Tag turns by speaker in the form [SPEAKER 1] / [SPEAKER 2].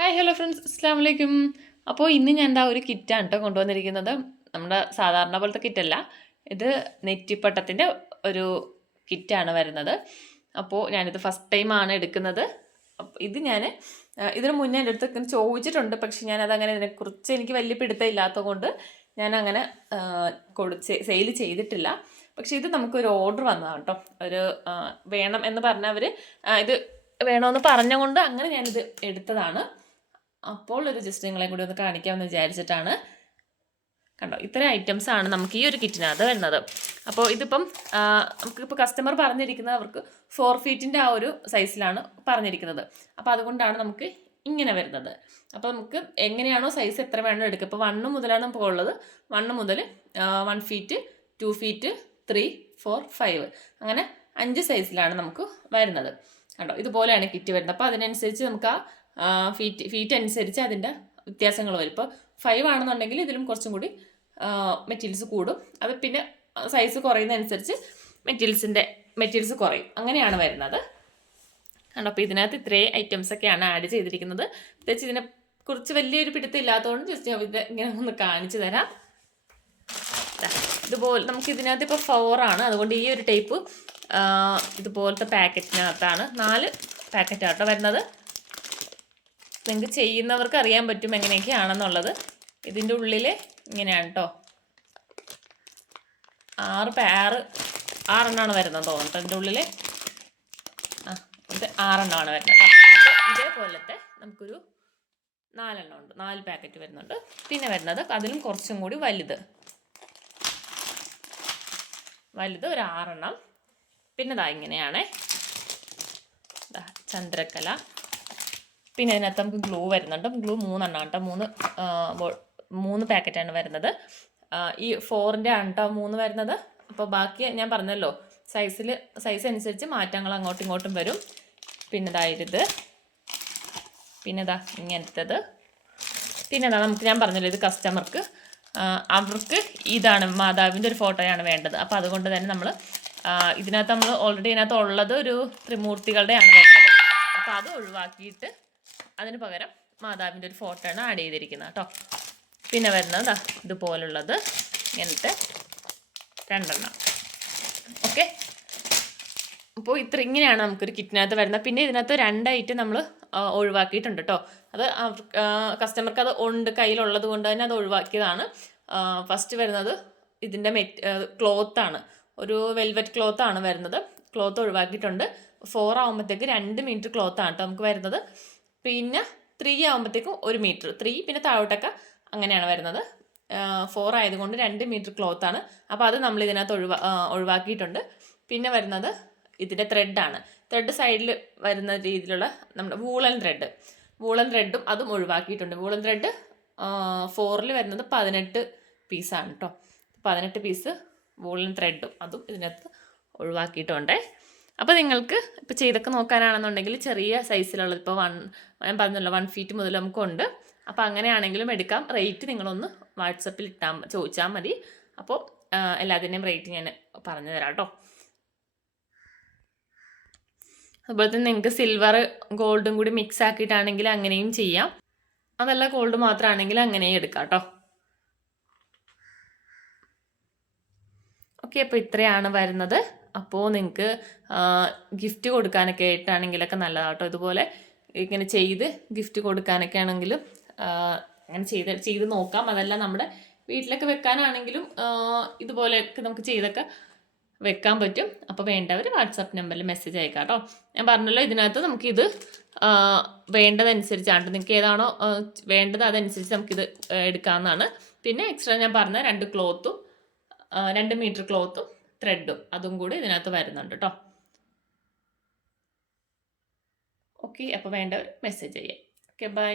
[SPEAKER 1] Hi hello friends അസ്സാം വലൈക്കും അപ്പോൾ ഇന്ന് ഞാൻ എന്താ ഒരു കിറ്റാണ് കേട്ടോ കൊണ്ടുവന്നിരിക്കുന്നത്. നമ്മുടെ സാധാരണ പോലത്തെ കിറ്റല്ല. ഇത് നെറ്റിപ്പട്ടത്തിന്റെ ഒരു കിറ്റാണ് വരുന്നത്. അപ്പോൾ ഞാനിത് ഫസ്റ്റ് ടൈമാണ് എടുക്കുന്നത്. ഇത് ഞാൻ ഇതിന് മുന്നേ എന്റെ അടുത്ത് ചോദിച്ചിട്ടുണ്ട്. പക്ഷെ ഞാനതങ്ങനെ ഇതിനെക്കുറിച്ച് എനിക്ക് വലിയ പിടുത്തം ഇല്ലാത്തതുകൊണ്ട് ഞാനങ്ങനെ കൊടുത്ത് സെയിൽ ചെയ്തിട്ടില്ല. പക്ഷെ ഇത് നമുക്കൊരു ഓർഡർ വന്നതാണ് കേട്ടോ ഒരു വേണം എന്ന് പറഞ്ഞവർ ഇത് വേണമെന്ന് പറഞ്ഞുകൊണ്ട് അങ്ങനെ ഞാനിത് എടുത്തതാണ്. അപ്പോൾ ഒരു ജസ്റ്റ് നിങ്ങളെ കൂടി ഒന്ന് കാണിക്കാമെന്ന് വിചാരിച്ചിട്ടാണ്. കണ്ടോ ഇത്രയും ഐറ്റംസ് ആണ് നമുക്ക് ഈ ഒരു കിറ്റിനകത്ത് വരുന്നത്. അപ്പോൾ ഇതിപ്പം നമുക്കിപ്പോൾ കസ്റ്റമർ പറഞ്ഞിരിക്കുന്നത് അവർക്ക് ഫോർ ഫീറ്റിന്റെ ആ ഒരു സൈസിലാണ് പറഞ്ഞിരിക്കുന്നത്. അപ്പോൾ അതുകൊണ്ടാണ് നമുക്ക് ഇങ്ങനെ വരുന്നത്. അപ്പോൾ നമുക്ക് എങ്ങനെയാണോ സൈസ് എത്ര വേണോ എടുക്കുക. ഇപ്പോൾ വണ്ണ് മുതലാണ് ഇപ്പോൾ ഉള്ളത്. വണ്ണ് മുതൽ one feet two feet three four five അങ്ങനെ അഞ്ച് സൈസിലാണ് നമുക്ക് വരുന്നത്. കണ്ടോ ഇതുപോലെയാണ് കിറ്റ് വരുന്നത്. അപ്പോൾ അതിനനുസരിച്ച് നമുക്ക് ആ ഫീറ്റ് ഫീറ്റ് അനുസരിച്ച് അതിന്റെ വ്യത്യാസങ്ങൾ വരും. ഇപ്പോൾ ഫൈവ് ആണെന്നുണ്ടെങ്കിൽ ഇതിലും കുറച്ചും കൂടി മെറ്റീരിയൽസ് കൂടും. അത് പിന്നെ സൈസ് കുറയുന്നതനുസരിച്ച് മെറ്റീരിയൽസിന്റെ മെറ്റീരിയൽസ് കുറയും. അങ്ങനെയാണ് വരുന്നത്. കണ്ടോ അപ്പോൾ ഇതിനകത്ത് ഇത്രയും ഐറ്റംസ് ഒക്കെയാണ് ആഡ് ചെയ്തിരിക്കുന്നത്. പ്രത്യേകിച്ച് ഇതിനെ കുറിച്ച് വലിയൊരു പിടുത്തം ഇല്ലാത്തതുകൊണ്ട് ജസ്റ്റ് ഞാൻ ഇത് ഇങ്ങനെ ഒന്ന് കാണിച്ചു തരാം. ഇതുപോലെ നമുക്ക് ഇതിനകത്ത് ഇപ്പോൾ ഫോറാണ് അതുകൊണ്ട് ഈ ഒരു ടൈപ്പ് ഇതുപോലത്തെ പാക്കറ്റിനകത്താണ് നാല് പാക്കറ്റാട്ടോ വരുന്നത്. നിങ്ങൾക്ക് ചെയ്യുന്നവർക്ക് അറിയാൻ പറ്റും എങ്ങനെയൊക്കെയാണെന്നുള്ളത്. ഇതിന്റെ ഉള്ളിൽ ഇങ്ങനെയാണ് കേട്ടോ ആറ് ആറ് ആറെണ്ണമാണ് വരുന്നത് തോന്നുന്നു അതിന്റെ ഉള്ളിൽ ആ ഇത് ആറെണ്ണമാണ് വരുന്നത് ഇതേപോലത്തെ നമുക്കൊരു നാലെണ്ണം ഉണ്ട്. നാല് പാക്കറ്റ് വരുന്നുണ്ട്. പിന്നെ വരുന്നത് അതിലും കുറച്ചും കൂടി വലുത്. വലുത് ഒരു ആറെണ്ണം. പിന്നെ ഇതാ ഇങ്ങനെയാണേ. ചന്ദ്രക്കല പിന്നെ ഇതിനകത്ത് നമുക്ക് ഗ്ലൂ വരുന്നുണ്ട്. ഗ്ലൂ മൂന്നെണ്ണം കേട്ടോ. മൂന്ന് മൂന്ന് പാക്കറ്റാണ് വരുന്നത്. ഈ ഫോറിന്റെ ആണ് കേട്ടോ മൂന്ന് വരുന്നത്. അപ്പോൾ ബാക്കി ഞാൻ പറഞ്ഞല്ലോ സൈസിൽ സൈസ് അനുസരിച്ച് മാറ്റങ്ങൾ അങ്ങോട്ടും ഇങ്ങോട്ടും വരും. പിന്നെ ഇതായത് പിന്നെ ഇതാ ഇങ്ങനത്തത്. പിന്നെ ഇതാ നമുക്ക് ഞാൻ പറഞ്ഞല്ലോ ഇത് കസ്റ്റമർക്ക് അവർക്ക് ഇതാണ് മാതാവിന്റെ ഒരു ഫോട്ടോയാണ് വേണ്ടത്. അപ്പോൾ അതുകൊണ്ട് തന്നെ നമ്മൾ ഇതിനകത്ത് നമ്മൾ ഓൾറെഡി ഇതിനകത്ത് ഉള്ളത് ഒരു ത്രിമൂർത്തികളുടെയാണ് വരുന്നത്. അപ്പോൾ അത് ഒഴിവാക്കിയിട്ട് അതിന് പകരം മാതാവിന്റെ ഒരു ഫോട്ടോ ആണ് ആഡ് ചെയ്തിരിക്കുന്നത് കേട്ടോ പിന്നെ വരുന്നത് ഇതുപോലുള്ളത്. ഇങ്ങനത്തെ രണ്ടെണ്ണം. ഓക്കെ അപ്പോൾ ഇത്ര ഇങ്ങനെയാണ് നമുക്കൊരു കിറ്റിനകത്ത് വരുന്നത്. പിന്നെ ഇതിനകത്ത് രണ്ടായിട്ട് നമ്മൾ ഒഴിവാക്കിയിട്ടുണ്ട് കേട്ടോ അത് കസ്റ്റമർക്ക് അത് ഉണ്ട് കയ്യിലുള്ളത് കൊണ്ട് തന്നെ അത് ഒഴിവാക്കിയതാണ്. ഫസ്റ്റ് വരുന്നത് ഇതിന്റെ മെറ്റ് ക്ലോത്താണ് ഒരു വെൽവെറ്റ് ക്ലോത്ത് ആണ് വരുന്നത്. ക്ലോത്ത് ഒഴിവാക്കിയിട്ടുണ്ട്. ഫോർ ആകുമ്പോഴത്തേക്ക് രണ്ട് മീറ്റർ ക്ലോത്താണ് കേട്ടോ നമുക്ക് വരുന്നത്. പിന്നെ ത്രീ ആകുമ്പോഴത്തേക്കും ഒരു മീറ്റർ ത്രീ പിന്നെ താഴോട്ടൊക്കെ അങ്ങനെയാണ് വരുന്നത്. ഫോർ ആയതുകൊണ്ട് രണ്ട് മീറ്റർ ക്ലോത്ത് ആണ്. അപ്പോൾ അത് നമ്മൾ ഇതിനകത്ത് ഒഴിവാ ഒഴിവാക്കിയിട്ടുണ്ട്. പിന്നെ വരുന്നത് ഇതിന്റെ ത്രെഡാണ് ത്രെഡ് സൈഡിൽ വരുന്ന രീതിയിലുള്ള നമ്മുടെ വൂളൻ ത്രെഡ് വൂളൻ ത്രെഡും അതും ഒഴിവാക്കിയിട്ടുണ്ട്. വൂളൻ ത്രെഡ് ഫോറിൽ വരുന്നത് പതിനെട്ട് പീസാണ് കേട്ടോ പതിനെട്ട് പീസ് വൂളൻ ത്രെഡും അതും ഇതിനകത്ത് ഒഴിവാക്കിയിട്ടുണ്ട്. അപ്പോൾ നിങ്ങൾക്ക് ഇപ്പോൾ ചെയ്തൊക്കെ നോക്കാനാണെന്നുണ്ടെങ്കിൽ ചെറിയ സൈസിലുള്ളത് ഇപ്പോൾ വൺ ഞാൻ പറഞ്ഞല്ലോ വൺ ഫീറ്റ് മുതൽ നമുക്കുണ്ട് അപ്പോൾ അങ്ങനെയാണെങ്കിലും എടുക്കാം. റേറ്റ് നിങ്ങളൊന്ന് വാട്സപ്പിൽ ഇട്ടാൽ ചോദിച്ചാൽ മതി. അപ്പോൾ എല്ലാത്തിന്റെയും റേറ്റ് ഞാൻ പറഞ്ഞു തരാം കേട്ടോ അതുപോലെ തന്നെ നിങ്ങൾക്ക് സിൽവർ ഗോൾഡും കൂടി മിക്സ് ആക്കിയിട്ടാണെങ്കിൽ അങ്ങനെയും ചെയ്യാം. അതല്ല ഗോൾഡ് മാത്രമാണെങ്കിൽ അങ്ങനെയും എടുക്കാം കേട്ടോ ഓക്കെ അപ്പോൾ ഇത്രയാണ് വരുന്നത്. അപ്പോൾ നിങ്ങൾക്ക് ഗിഫ്റ്റ് കൊടുക്കാനൊക്കെ ആയിട്ടാണെങ്കിലൊക്കെ നല്ലതാണ് കേട്ടോ ഇതുപോലെ ഇങ്ങനെ ചെയ്ത് ഗിഫ്റ്റ് കൊടുക്കാനൊക്കെ ആണെങ്കിലും അങ്ങനെ ചെയ്ത് ചെയ്ത് നോക്കാം. അതല്ല നമ്മുടെ വീട്ടിലൊക്കെ വെക്കാനാണെങ്കിലും ഇതുപോലെയൊക്കെ നമുക്ക് ചെയ്തൊക്കെ വെക്കാൻ പറ്റും. അപ്പോൾ വേണ്ടവർ വാട്സാപ്പ് നമ്പറിൽ മെസ്സേജ് അയക്കാം കേട്ടോ ഞാൻ പറഞ്ഞല്ലോ ഇതിനകത്ത് നമുക്കിത് വേണ്ടതനുസരിച്ചാണ്. നിങ്ങൾക്ക് ഏതാണോ വേണ്ടത് അതനുസരിച്ച് നമുക്കിത് എടുക്കാവുന്നതാണ്. പിന്നെ എക്സ്ട്രാ ഞാൻ പറഞ്ഞ രണ്ട് ക്ലോത്തും രണ്ട് മീറ്റർ ക്ലോത്തും ത്രെഡും അതും കൂടി ഇതിനകത്ത് വരുന്നുണ്ട് കേട്ടോ ഓക്കെ അപ്പോൾ വേണ്ടവർ മെസ്സേജ് ചെയ്യാം. Okay bye